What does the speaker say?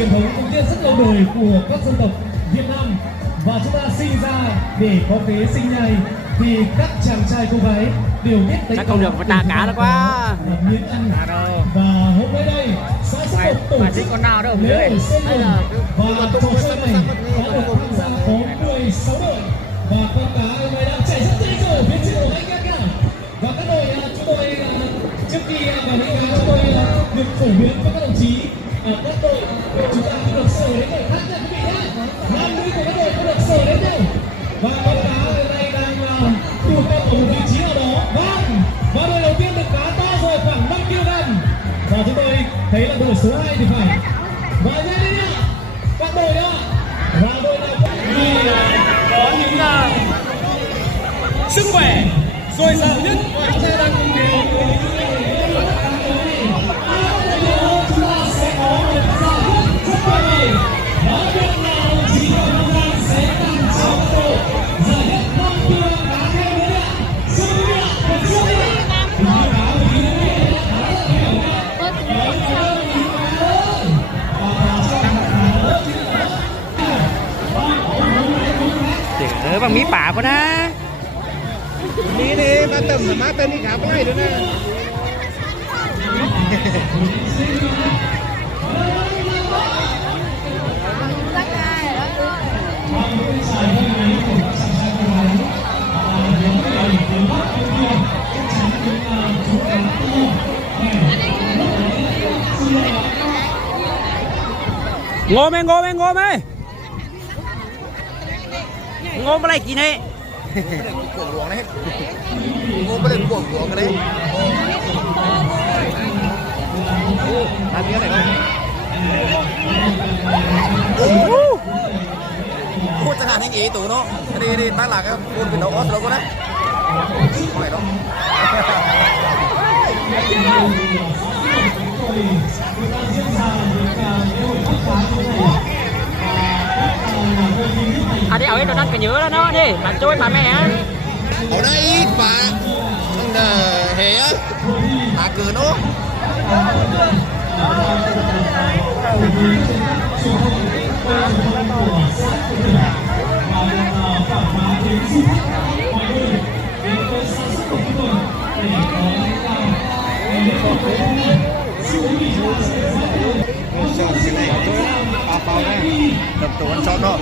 truyền thống cũng như rất lâu đời của các dân tộc Việt Nam, và chúng ta sinh ra để có cái sinh nhai thì các chàng trai cô gái đều biết tới chắc không được mà ta cá nó quá miếng ăn. Và hôm nay đây sẽ tiếp tục tổ chức con nào đâu lễ hội sen hồng, và trò chơi này có được tham gia có 16 đội, và con cá hôm nay đã chạy rất nhanh rồi phía trên của anh em. Và các đội chúng tôi trước khi vào đánh cá chúng tôi được phổ biến với các đồng chí ở các đội chúng ta không được sờ đến đội khác nha quý vị nhé. Nam nữ của các đội không được sờ đến đâu. Và con cá hôm nay đang tụ tập ở một vị trí nào đó. Vâng, và đội đầu tiên được cá to rồi khoảng 5 kg, và chúng tôi thấy là đội số 2 thì phải. Và nhanh lên nhá các đội đó, và đội nào có những sức khỏe dồi dào nhất, và chúng ta đang cùng đều chúng ta sẽ có một giải rất tuyệt vời. Đó là chỉ có thời gian sẽ tăng trong độ giải nhất 5 kg cá theo nữa ạ. Xin quý vị ạ, một chút đi ạ. Cá một tí nữa đi ạ. bằng mí bả con á đi ba tầm mà má tên đi khám cái này nữa nè. ngôm ơi ngôm ơi ngôm ơi ngômอะไรกินđấy cuộn luồng đấy ngô mới lên cuộn luồng cái đấy ăn cái này khôngพูดจะหาให้อีตู่เนาะดีตั้งหลักครับพูดเป็นโอ๊ตแล้วก็นะไม่หรอก à đi ở đây nó phải nhớ đó nó đi bạn trôi bà mẹ ở đây bà hề á bà cười nó cái này bao bao này tập tổ ăn chọn đó